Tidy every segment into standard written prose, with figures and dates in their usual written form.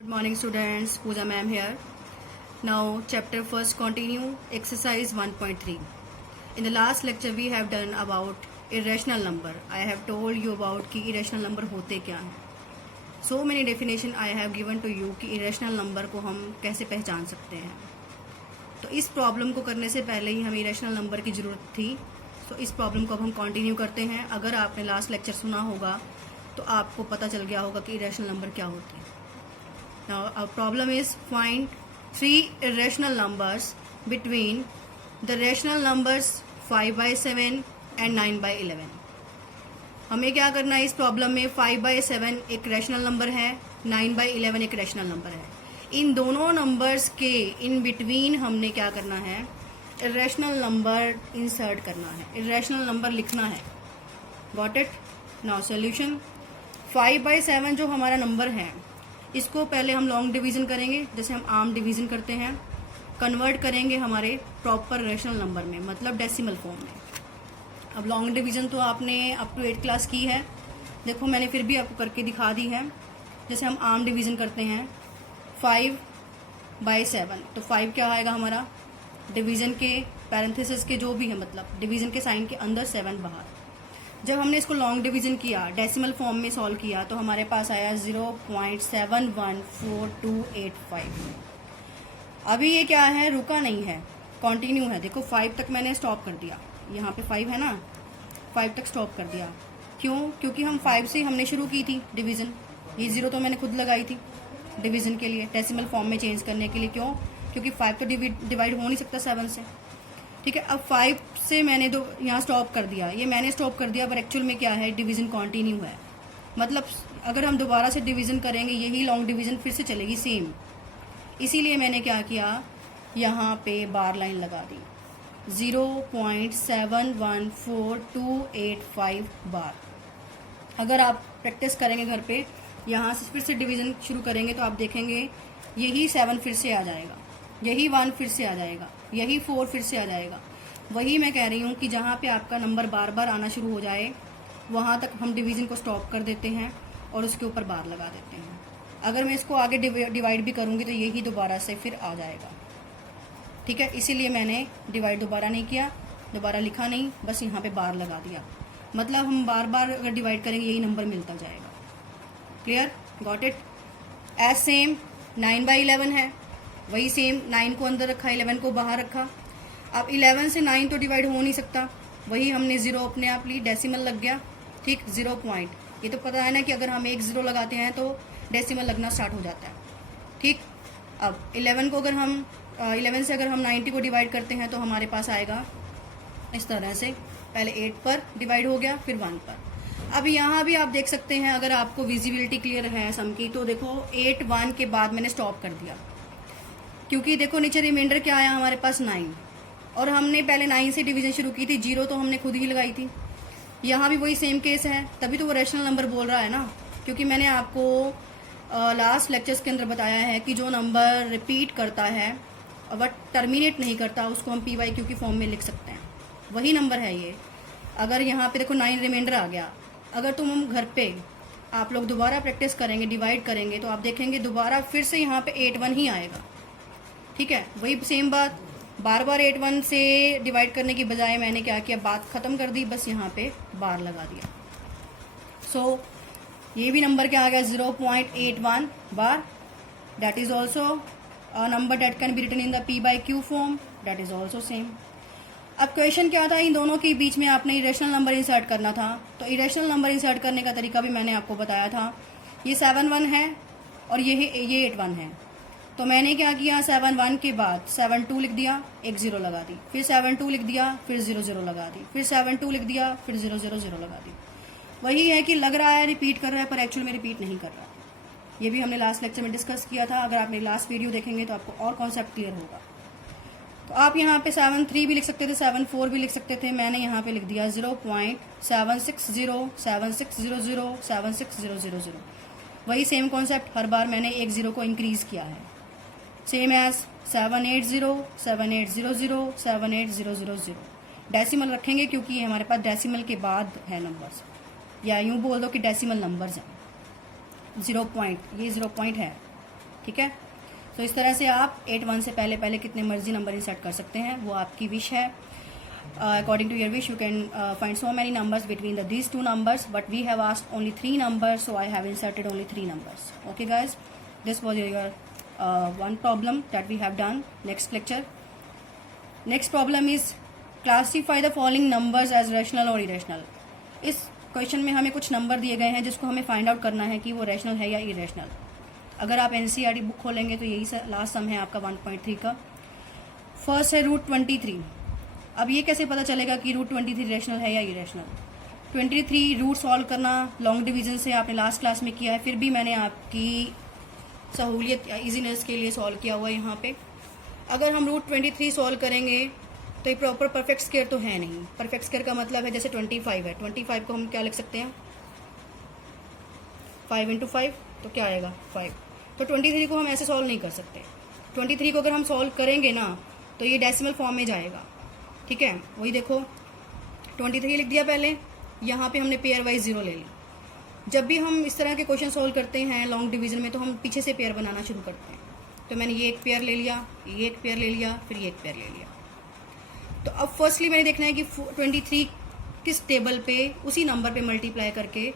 Good morning students, Pooja ma'am here. Now chapter first continue, exercise 1.3. In the last lecture we have done about irrational number. I have told you about कि irrational number होते क्या हैं. So many definition I have given to you कि irrational number को हम कैसे पहचान सकते हैं. तो इस प्रॉब्लम को करने से पहले ही हमें irrational number की ज़रूरत थी. तो इस प्रॉब्लम को अब हम कंटिन्यू करते हैं. अगर आपने लास्ट लेक्चर सुना होगा तो आपको पता चल गया होगा कि irrational number क्या होती है. Now our problem is find three irrational numbers between the rational numbers 5/7 and 9/11. हमें क्या करना है इस प्रॉब्लम में 5/7 एक रैशनल नंबर है, 9/11 एक रैशनल नंबर है. इन दोनों नंबर्स के इन बिटवीन हमने क्या करना है, इरेशनल नंबर इंसर्ट करना है, इरेशनल नंबर लिखना है. Got it. Now solution. 5/7 जो हमारा नंबर है इसको पहले हम लॉन्ग डिवीजन करेंगे, जैसे हम आर्म डिवीजन करते हैं. कन्वर्ट करेंगे हमारे प्रॉपर रैशनल नंबर में, मतलब डेसिमल फॉर्म में. अब लॉन्ग डिवीजन तो आपने अप टू 8 क्लास की है. देखो मैंने फिर भी आपको करके दिखा दी है. जैसे हम आर्म डिवीजन करते हैं 5/7, तो 5 क्या आएगा हमारा, डिवीजन के पैरेंथेसिस के जो भी है, मतलब डिवीजन के साइन के अंदर 7 बाहर. जब हमने इसको लॉन्ग डिवीजन किया, डेसिमल फॉर्म में सॉल्व किया, तो हमारे पास आया 0.714285. अभी ये क्या है, रुका नहीं है, कंटिन्यू है. देखो 5 तक मैंने स्टॉप कर दिया, यहाँ पे 5 है ना, 5 तक स्टॉप कर दिया. क्यों? क्योंकि हम 5 से हमने शुरू की थी डिवीजन. ये 0 तो मैंने खुद लगाई थी डिवीजन के लिए, डेसिमल फॉर्म में चेंज करने के लिए. क्यों? क्योंकि 5 तो डिवाइड हो नहीं सकता 7 से. ठीक है. अब 5 से मैंने यहाँ स्टॉप कर दिया, ये मैंने स्टॉप कर दिया, पर एक्चुअल में क्या है, डिवीजन कंटिन्यू है. मतलब अगर हम दोबारा से डिवीजन करेंगे, यही लॉन्ग डिवीजन फिर से चलेगी सेम. इसीलिए मैंने क्या किया, यहाँ पे बार लाइन लगा दी, 0.714285 बार. अगर आप प्रैक्टिस करेंगे घर पे, यहाँ से फिर से डिवीजन शुरू करेंगे तो आप देखेंगे यही 7 फिर से आ जाएगा, यही 1 फिर से आ जाएगा, यही 4 फिर से आ जाएगा. वही मैं कह रही हूँ कि जहाँ पे आपका नंबर बार बार आना शुरू हो जाए वहाँ तक हम डिवीजन को स्टॉप कर देते हैं और उसके ऊपर बार लगा देते हैं. अगर मैं इसको आगे डिवाइड भी करूँगी तो यही दोबारा से फिर आ जाएगा. ठीक है. इसीलिए मैंने डिवाइड दोबारा नहीं किया, दोबारा लिखा नहीं, बस यहाँ पे बार लगा दिया. मतलब हम बार बार अगर डिवाइड करेंगे यही नंबर मिलता जाएगा. Clear? Got it. As same 9/11 है, वही सेम 9 को अंदर रखा, 11 को बाहर रखा. अब 11 से 9 तो डिवाइड हो नहीं सकता, वही हमने 0 अपने आप ली, डेसिमल लग गया. ठीक. 0 पॉइंट, ये तो पता है ना कि अगर हम एक 0 लगाते हैं तो डेसिमल लगना स्टार्ट हो जाता है. ठीक. अब 11 को अगर हम 11 से अगर हम 90 को डिवाइड करते हैं तो हमारे पास आएगा इस तरह से, पहले 8 पर डिवाइड हो गया, फिर 1 पर. अब यहाँ भी आप देख सकते हैं, अगर आपको विजिबिलिटी क्लियर है सम की, तो देखो 8 1 के बाद मैंने स्टॉप कर दिया, क्योंकि देखो नीचे रिमाइंडर क्या आया हमारे पास 9, और हमने पहले 9 से डिवीजन शुरू की थी. 0 तो हमने खुद ही लगाई थी. यहाँ भी वही सेम केस है, तभी तो वो रैशनल नंबर बोल रहा है ना, क्योंकि मैंने आपको लास्ट लेक्चर्स के अंदर बताया है कि जो नंबर रिपीट करता है बट टर्मिनेट नहीं करता, उसको हम PYQ की फॉर्म में लिख सकते हैं. वही नंबर है ये. अगर यहाँ पे देखो 9 रिमाइंडर आ गया, अगर तुम हम घर पे आप लोग दोबारा प्रैक्टिस करेंगे, डिवाइड करेंगे, तो आप देखेंगे दोबारा फिर से यहाँ पे 8 1 ही आएगा. ठीक है. वही सेम बात, बार बार 8 1 से डिवाइड करने की बजाय मैंने क्या किया, बात खत्म कर दी, बस यहाँ पे बार लगा दिया. सो ये भी नंबर क्या आ गया, 0.81 बार. That is also a number that can be written in the PYQ form. That is also same. अब क्वेश्चन क्या था, इन दोनों के बीच में आपने इरेशनल नंबर इंसर्ट करना था. तो इरेशनल नंबर इंसर्ट करने का तरीका भी मैंने आपको बताया था. ये 7 1 है और ये 8 1 है. तो मैंने क्या किया, 7 1 के बाद 7 2 लिख दिया, एक 0 लगा दी, फिर 7 2 लिख दिया, फिर 0 0 लगा दी, फिर 7 2 लिख दिया, फिर 0 0 0 लगा दी. वही है कि लग रहा है रिपीट कर रहा है, पर एक्चुअल में रिपीट नहीं कर रहा. ये भी हमने लास्ट लेक्चर में डिस्कस किया था. अगर आपने लास्ट वीडियो देखेंगे तो आपको और कॉन्सेप्ट क्लियर होगा. तो आप यहाँ पे 7 3 भी लिख सकते थे, 7 4 भी लिख सकते थे. मैंने यहाँ पे लिख दिया 0.760760076000. वही सेम कॉन्सेप्ट, हर बार मैंने एक 0 को इंक्रीज किया है. Same as 780 7800 78000. डेसिमल रखेंगे क्योंकि ये हमारे पास डेसिमल के बाद है नंबर्स, या यूं बोल दो कि डेसिमल नंबर्स हैं. 0 पॉइंट, ये 0 पॉइंट है, ठीक है। तो इस तरह से आप 8 1 से पहले पहले कितने मर्जी नंबर इंसर्ट कर सकते हैं, वो आपकी विश है। According to your wish, you can find so many numbers between these two numbers, but we have asked only 3 numbers, so I have inserted only 3 numbers. Okay guys, this was your one problem that we have done. Next lecture. Next problem is classify the following numbers as rational or irrational. इस question में हमें कुछ number दिए गए हैं जिसको हमें find out करना है कि वो रैशनल है या इरेशनल। अगर आप एनसीईआरटी बुक खोलेंगे तो यही लास्ट सम है आपका 1.3 का। फर्स्ट है √23। अब ये कैसे पता चलेगा कि √23 रैशनल है या इरेशनल? 23 रूट सॉल्व करना लॉन्ग डिवीजन से आपने लास्ट क्लास में किया है, फिर भी मैंने आपकी सहूलियत या इजीनेस के लिए सॉल्व किया हुआ है यहाँ पे। अगर हम √23 सॉल्व करेंगे तो ये प्रॉपर परफेक्ट स्क्वायर तो है नहीं। परफेक्ट स्क्वायर का मतलब है जैसे 25 है, 25 को हम क्या लिख सकते हैं 5 × 5, तो क्या आएगा 5। तो 23 को हम ऐसे सॉल्व नहीं कर सकते। 23 को अगर हम सॉल्व करेंगे ना तो ये डेसिमल फॉर्म में जाएगा, ठीक है। वही देखो 23 लिख दिया पहले, यहाँ पे हमने पेयर वाइज 0 ले ली। जब भी हम इस तरह के क्वेश्चन सॉल्व करते हैं लॉन्ग डिवीजन में तो हम पीछे से पेयर बनाना शुरू करते हैं। तो मैंने ये एक पेयर ले लिया, ये एक पेयर ले लिया, फिर ये एक पेयर ले लिया। तो अब फर्स्टली मैंने देखना है कि 23 किस टेबल पे उसी नंबर पे मल्टीप्लाई करके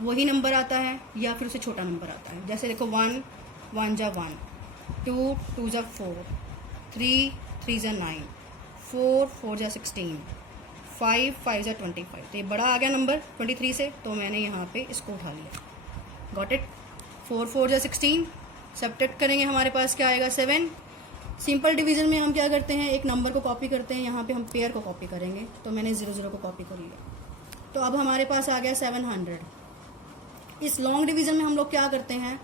वही नंबर आता है या फिर उससे छोटा नंबर आता है। जैसे देखो 1 1 जा 1, 2 2 जा 4, 3 3 जा 9, 4 4 जा 16, 5 5 जा 25। तो ये बड़ा आ गया नंबर 23 से, तो मैंने यहाँ पे इसको उठा लिया। Got it. 4 4 जा 16, सब्ट्रैक्ट करेंगे हमारे पास क्या आएगा 7। सिंपल डिवीजन में हम क्या करते हैं, एक नंबर को कॉपी करते हैं, यहाँ पे हम पेयर को कॉपी करेंगे। तो मैंने 0 0 को कॉपी कर लिया। तो अब हमारे पास आ गया 700। इस लॉन्ग डिवीजन में हम लोग क्या करते हैं,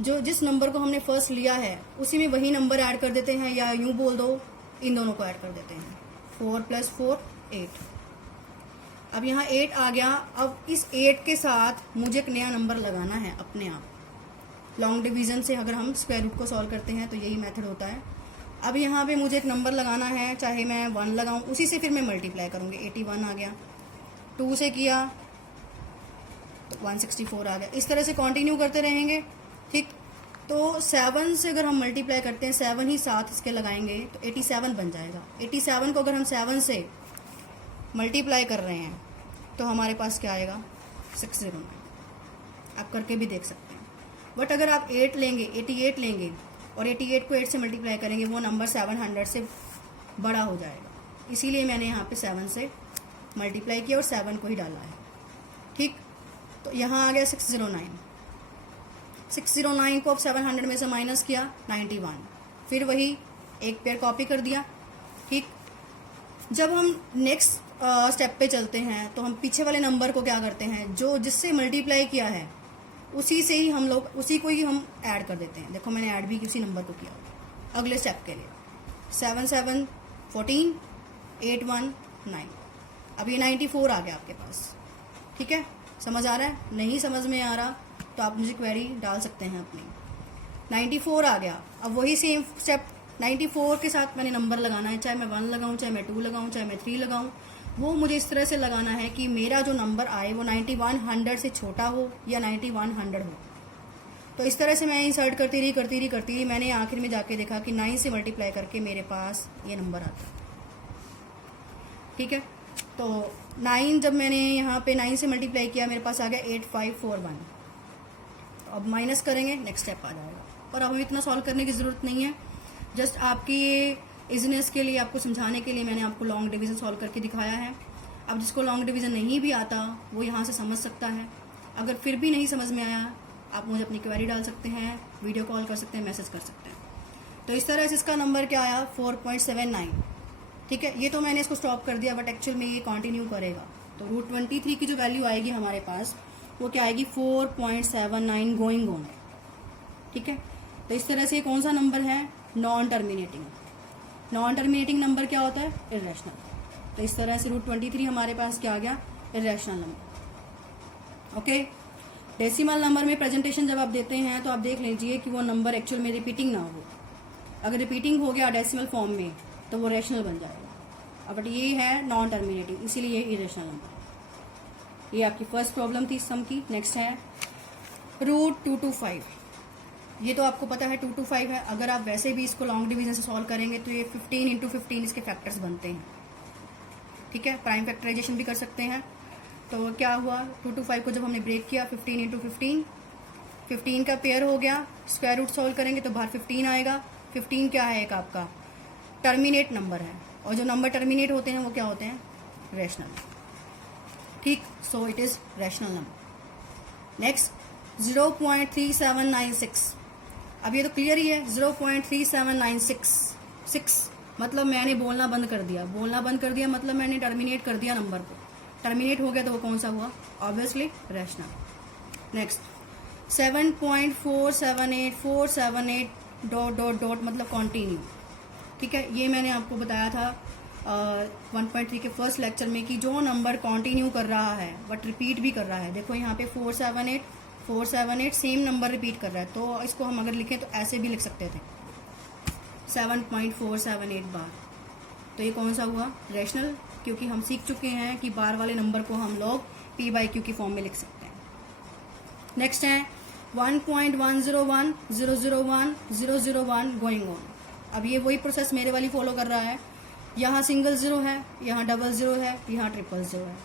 जो जिस नंबर को हमने फर्स्ट लिया है उसी में वही नंबर ऐड कर देते हैं, या यूं बोल दो इन दोनों को ऐड कर देते हैं। 4 + 4 8। अब यहाँ 8 आ गया। अब इस 8 के साथ मुझे एक नया नंबर लगाना है अपने आप। लॉन्ग डिवीजन से अगर हम स्क्वायर रूट को सॉल्व करते हैं तो यही मेथड होता है। अब यहाँ पे मुझे एक नंबर लगाना है, चाहे मैं 1 लगाऊं, उसी से फिर मैं मल्टीप्लाई करूँगी। 81 आ गया। 2 से किया तो 164 आ गया। इस तरह से कंटिन्यू करते रहेंगे, ठीक। तो 7 से अगर हम मल्टीप्लाई करते हैं, 7 ही साथ इसके लगाएंगे तो 87 बन जाएगा। 87 को अगर हम 7 से मल्टीप्लाई कर रहे हैं तो हमारे पास क्या आएगा 609। आप करके भी देख सकते हैं। बट अगर आप 8 लेंगे, 88 लेंगे और 88 को 8 से मल्टीप्लाई करेंगे, वो नंबर 700 से बड़ा हो जाएगा। इसीलिए मैंने यहाँ पे 7 से मल्टीप्लाई किया और 7 को ही डाला है, ठीक। तो यहाँ आ गया 609। 609 को अब 700 में से माइनस किया 91, फिर वही एक पेयर कॉपी कर दिया, ठीक। जब हम नेक्स्ट स्टेप पे चलते हैं तो हम पीछे वाले नंबर को क्या करते हैं, जो जिससे मल्टीप्लाई किया है उसी से ही हम लोग उसी को ही हम ऐड कर देते हैं। देखो मैंने ऐड भी उसी नंबर को किया अगले स्टेप के लिए। 7 7 14, 8 1 9। अब ये 94 आ गया आपके पास, ठीक है। समझ आ रहा है? नहीं समझ में आ रहा तो आप मुझे क्वेरी डाल सकते हैं अपनी। 94 आ गया। अब वही सेम स्टेप 94 के साथ मैंने नंबर लगाना है, चाहे मैं 1 लगाऊं, चाहे मैं 2 लगाऊं, चाहे मैं 3 लगाऊं। वो मुझे इस तरह से लगाना है कि मेरा जो नंबर आए वो 9100 से छोटा हो या 9100 हो। तो इस तरह से मैं इंसर्ट करती रही। मैंने आखिर में जाके देखा कि 9 से मल्टीप्लाई करके मेरे पास ये नंबर आता है, ठीक है। तो 9 जब मैंने यहाँ पे 9 से मल्टीप्लाई किया मेरे पास आ गया 8541। तो अब माइनस करेंगे, नेक्स्ट स्टेप आ जाएगा। और अब हमें इतना सॉल्व करने की ज़रूरत नहीं है। जस्ट आपकी इजीनेस के लिए, आपको समझाने के लिए मैंने आपको लॉन्ग डिवीज़न सॉल्व करके दिखाया है। अब जिसको लॉन्ग डिवीज़न नहीं भी आता वो यहाँ से समझ सकता है। अगर फिर भी नहीं समझ में आया आप मुझे अपनी क्वेरी डाल सकते हैं, वीडियो कॉल कर सकते हैं, मैसेज कर सकते हैं। तो इस तरह से इसका नंबर क्या आया 4.79, ठीक है। ये तो मैंने इसको स्टॉप कर दिया बट एक्चुअल में ये कंटिन्यू करेगा। तो √23 की जो वैल्यू आएगी हमारे पास वो क्या आएगी 4.79 गोइंग ऑन, ठीक है। तो इस तरह से कौन सा नंबर है non terminating. Non terminating number क्या होता है इरेशनल। तो इस तरह से √23 हमारे पास क्या आ गया irrational number, okay. Decimal number में प्रेजेंटेशन जब आप देते हैं तो आप देख लीजिए कि वो नंबर एक्चुअल में रिपीटिंग ना हो। अगर रिपीटिंग हो गया डेसिमल फॉर्म में तो वो रेशनल बन जाएगा। बट ये है नॉन टर्मिनेटिंग, इसीलिए ये इरेशनल नंबर। ये आपकी फर्स्ट प्रॉब्लम थी सम की। नेक्स्ट है √225। ये तो आपको पता है 2 to 5 है। अगर आप वैसे भी इसको लॉन्ग डिवीजन से सॉल्व करेंगे तो ये 15 इंटू 15 इसके फैक्टर्स बनते हैं। ठीक है, प्राइम फैक्टराइजेशन भी कर सकते हैं। तो क्या हुआ, 2 to 5 को जब हमने ब्रेक किया 15 इंटू 15 का पेयर हो गया। स्क्वायर रूट सॉल्व करेंगे तो बाहर 15 आएगा। 15 क्या है, एक आपका टर्मिनेट नंबर है, और जो नंबर टर्मिनेट होते हैं वो क्या होते हैं, रैशनल। ठीक, so it is rational number. Next 0.3796। अब ये तो क्लियर ही है, 0.3796 मतलब मैंने बोलना बंद कर दिया। बोलना बंद कर दिया मतलब मैंने टर्मिनेट कर दिया नंबर को। टर्मिनेट हो गया तो वो कौन सा हुआ, obviously rational. Next 7.478478 dot dot dot मतलब कॉन्टिन्यू। ठीक है, ये मैंने आपको बताया था 1.3 के फर्स्ट लेक्चर में कि जो नंबर कॉन्टिन्यू कर रहा है बट रिपीट भी कर रहा है। देखो यहाँ पे 478 सेम नंबर रिपीट कर रहा है, तो इसको हम अगर लिखें तो ऐसे भी लिख सकते थे 7.478 बार। तो ये कौन सा हुआ, रैशनल, क्योंकि हम सीख चुके हैं कि बार वाले नंबर को हम लोग p/q की फॉर्म में लिख सकते हैं। नेक्स्ट है 1.101001 गोइंग ऑन। अब ये वही प्रोसेस मेरे वाली फॉलो कर रहा है। यहाँ सिंगल जीरो है, यहाँ डबल जीरो है, यहाँ ट्रिपल जीरो है।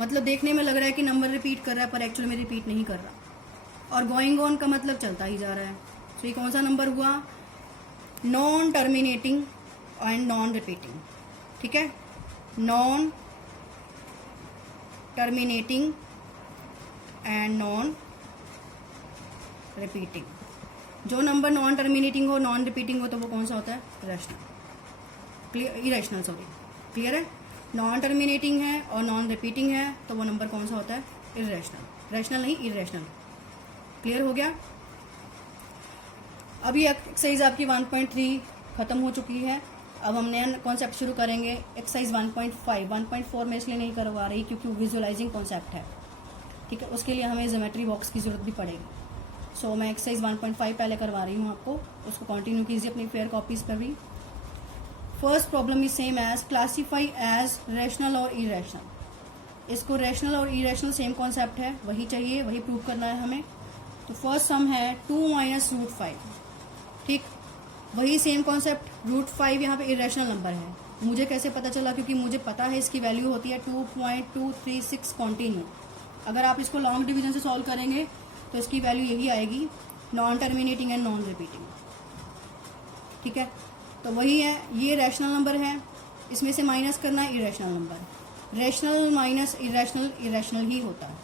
मतलब देखने में लग रहा है कि नंबर रिपीट कर रहा है पर एक्चुअली में रिपीट नहीं कर रहा, और गोइंग ऑन का मतलब चलता ही जा रहा है। तो ये कौन सा नंबर हुआ, non terminating and non repeating. ठीक है, non terminating and non repeating. जो नंबर नॉन टर्मिनेटिंग हो, नॉन रिपीटिंग हो, तो वो कौन सा होता है, रैशनल, इरेशनल, सॉरी। क्लियर है, नॉन टर्मिनेटिंग है और नॉन रिपीटिंग है तो वो नंबर कौन सा होता है, इरेशनल। रैशनल नहीं, इरेशनल। क्लियर हो गया। अभी एक्सरसाइज आपकी 1.3 खत्म हो चुकी है। अब हम नया कॉन्सेप्ट शुरू करेंगे, एक्सरसाइज 1.5। 1.4 में इसलिए नहीं करवा रही क्योंकि विजुअलाइजिंग कॉन्सेप्ट है। ठीक है, उसके लिए हमें ज्योमेट्री बॉक्स की जरूरत भी पड़ेगी। सो मैं एक्सरसाइज 1.5 पहले करवा रही हूँ आपको, उसको कंटिन्यू कीजिए अपनी फेयर कॉपीज पर भी। First problem is same as classify as rational और इरेशनल। इसको रैशनल और इरेशनल सेम कॉन्सेप्ट है, वही चाहिए, वही प्रूव करना है हमें। तो फर्स्ट सम है 2 - √5। ठीक, वही सेम कॉन्सेप्ट। √5 यहाँ पे इरेशनल नंबर है। मुझे कैसे पता चला, क्योंकि मुझे पता है इसकी वैल्यू होती है 2.236 कॉन्टिन्यू। अगर आप इसको लॉन्ग डिवीजन से सॉल्व करेंगे तो इसकी वैल्यू यही आएगी, non terminating and non repeating. ठीक है, तो वही है, ये रैशनल नंबर है, इसमें से माइनस करना है irrational number. Rational minus irrational, irrational ही होता है।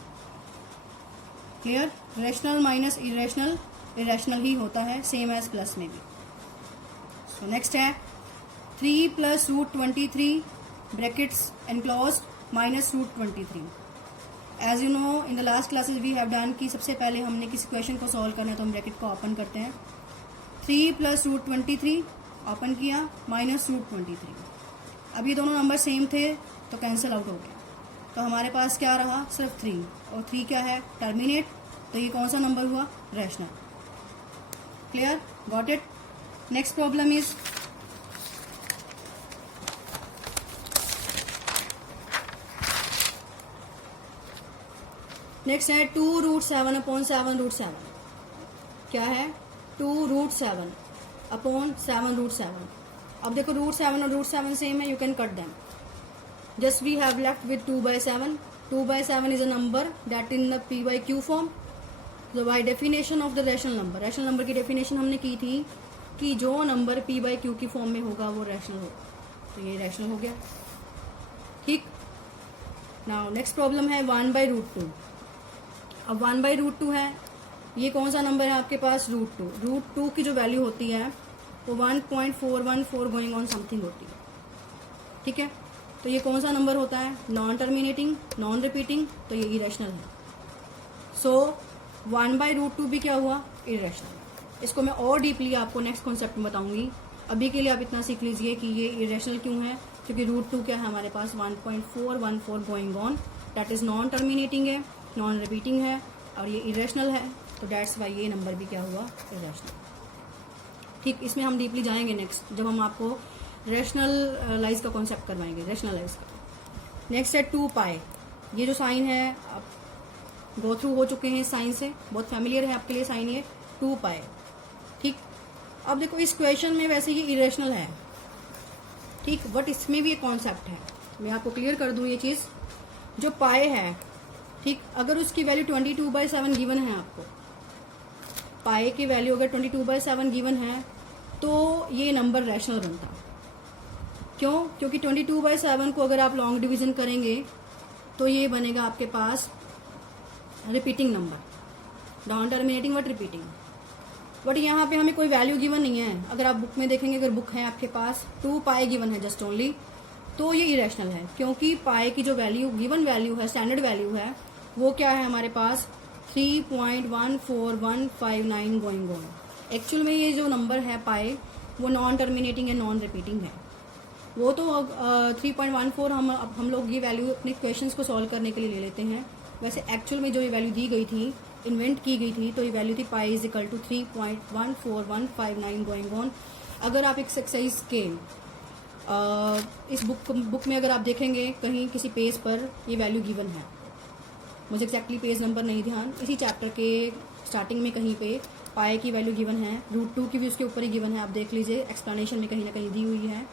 Clear, rational minus irrational, irrational ही होता है, सेम एज प्लस में भी। सो नेक्स्ट है 3 + √23 brackets enclosed minus √23। As you know in the last classes we have done कि सबसे पहले हमने किसी क्वेश्चन को सॉल्व करना है तो हम ब्रैकेट को ओपन करते हैं। 3 + √23 ओपन किया माइनस √23। अब ये दोनों नंबर सेम थे तो कैंसिल आउट हो गया, तो हमारे पास क्या रहा, सिर्फ 3, और 3 क्या है, टर्मिनेट। तो ये कौन सा नंबर हुआ, rational. Clear, got it. Next problem is next है 2 √7 / 7 √7। क्या है, 2 √7 / 7 √7। अब देखो √7 और √7 सेम है, you can cut them. Just we have left with 2/7। 2/7 is a number that in the p/q form. तो by definition of the rational number, rational number की definition हमने की थी कि जो नंबर p/q की फॉर्म में होगा वो रैशनल होगा। तो ये रैशनल हो गया। ठीक, नाउ नेक्स्ट प्रॉब्लम है 1/√2। अब 1/√2 है, ये कौन सा नंबर है आपके पास, √2। √2 की जो वैल्यू होती है वो 1.414 गोइंग ऑन समथिंग होती है। ठीक है, तो ये कौन सा नंबर होता है, नॉन टर्मिनेटिंग, नॉन रिपीटिंग, तो ये इरेशनल है। सो 1/√2 भी क्या हुआ, इरेशनल। इसको मैं और डीपली आपको नेक्स्ट कॉन्सेप्ट में बताऊंगी। अभी के लिए आप इतना सीख लीजिए कि ये इरेशनल क्यों है, क्योंकि √2 क्या है हमारे पास 1.414 going on, that is non terminating है, नॉन रिपीटिंग है, और ये इरेशनल है। तो दैट्स वाई ये नंबर भी क्या हुआ, इरेशनल। ठीक, इसमें हम डीपली जाएंगे नेक्स्ट, जब हम आपको रैशनलाइज का कॉन्सेप्ट करवाएंगे, रैशनलाइज का। नेक्स्ट है 2π। ये जो साइन है आप गो थ्रू हो चुके हैं इस साइन से, बहुत फैमिलियर है आपके लिए साइन ये 2π। अब देखो इस क्वेश्चन में वैसे ये इरेशनल है, ठीक, बट इसमें भी एक कॉन्सेप्ट है, मैं आपको क्लियर कर दूं ये चीज। जो पाए है, ठीक, अगर उसकी वैल्यू 22/7 गिवन है आपको, पाए की वैल्यू अगर 22/7 गिवन है तो ये नंबर रैशनल बनता। क्यों? क्योंकि 22/7 को अगर आप लॉन्ग डिवीजन करेंगे तो ये बनेगा आपके पास repeating number, non terminating but repeating. But यहाँ पे हमें कोई वैल्यू गिवन नहीं है। अगर आप बुक में देखेंगे, अगर बुक है आपके पास 2 पाए गिवन है जस्ट ओनली, तो ये इरेशनल है, क्योंकि पाए की जो वैल्यू गिवन वैल्यू है, स्टैंडर्ड वैल्यू है, वो क्या है हमारे पास 3.14159 गोइंग ऑन। एक्चुअल में ये जो नंबर है पाए वो नॉन टर्मिनेटिंग है, नॉन रिपीटिंग है। वो तो 3.14 हम लोग ये वैल्यू अपने क्वेश्चंस को सॉल्व करने के लिए ले लेते हैं। वैसे एक्चुअल में जो ये वैल्यू दी गई थी, इन्वेंट की गई थी, तो ये वैल्यू थी pi is equal to 3.14159 going on. अगर आप एक एक्सरसाइज के इस बुक में अगर आप देखेंगे कहीं किसी पेज पर ये वैल्यू गिवन है, मुझे एक्जैक्टली पेज नंबर नहीं ध्यान, इसी चैप्टर के स्टार्टिंग में कहीं पे पाए की वैल्यू गिवन है, √2 की भी उसके ऊपर ही गिवन है, आप देख लीजिए, एक्सप्लेनेशन में कहीं ना कहीं दी हुई है।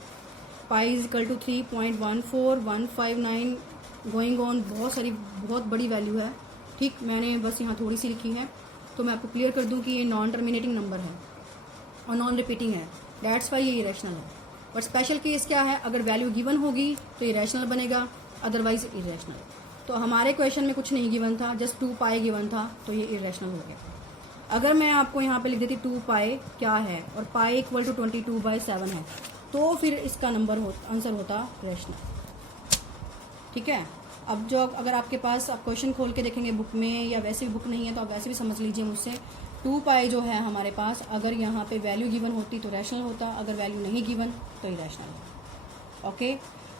Pi is equal to 3.14159 going on, बहुत बड़ी वैल्यू है, ठीक, मैंने बस यहाँ थोड़ी सी लिखी है। तो मैं आपको क्लियर कर दूं कि ये नॉन टर्मिनेटिंग नंबर है और नॉन रिपीटिंग है, दैट्स वाई ये इरेशनल है। बट स्पेशल केस क्या है, अगर वैल्यू गिवन होगी तो ये रैशनल बनेगा, अदरवाइज इरेशनल। तो हमारे क्वेश्चन में कुछ नहीं गिवन था, जस्ट 2 पाए गिवन था, तो ये इरेशनल हो गया। अगर मैं आपको यहाँ पे लिख देती 2 पाए क्या है और पाए इक्वल टू 22/7 है, तो फिर इसका आंसर होता रैशनल, ठीक है। अब जो अगर आपके पास आप क्वेश्चन खोल के देखेंगे बुक में, या वैसे भी बुक नहीं है तो आप वैसे भी समझ लीजिए मुझसे, 2 पाए जो है हमारे पास, अगर यहाँ पे वैल्यू गिवन होती तो रैशनल होता, अगर वैल्यू नहीं गिवन तो इरेशनल। ओके,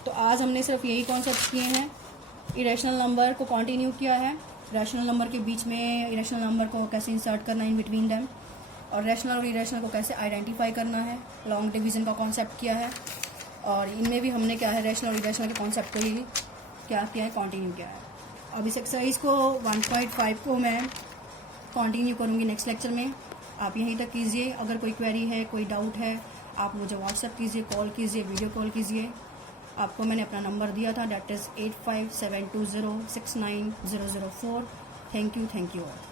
तो आज हमने सिर्फ यही कॉन्सेप्ट किए हैं। इरेशनल नंबर को कंटिन्यू किया है, रैशनल नंबर के बीच में इरेशनल नंबर को कैसे इंसर्ट करना इन बिटवीन देम, और रैशनल और इरेशनल को कैसे आइडेंटिफाई करना है, लॉन्ग डिवीजन का कॉन्सेप्ट किया है, और इनमें भी हमने क्या है रैशनल और इरेशनल के कॉन्सेप्ट को ही क्या किया है, कंटिन्यू किया है। अब इस एक्सरसाइज को 1.5 को मैं कंटिन्यू करूँगी नेक्स्ट लेक्चर में, आप यहीं तक कीजिए। अगर कोई क्वेरी है, कोई डाउट है, आप मुझे व्हाट्सएप कीजिए, कॉल कीजिए, वीडियो कॉल कीजिए। आपको मैंने अपना नंबर दिया था, that is 8572069004। Thank you all.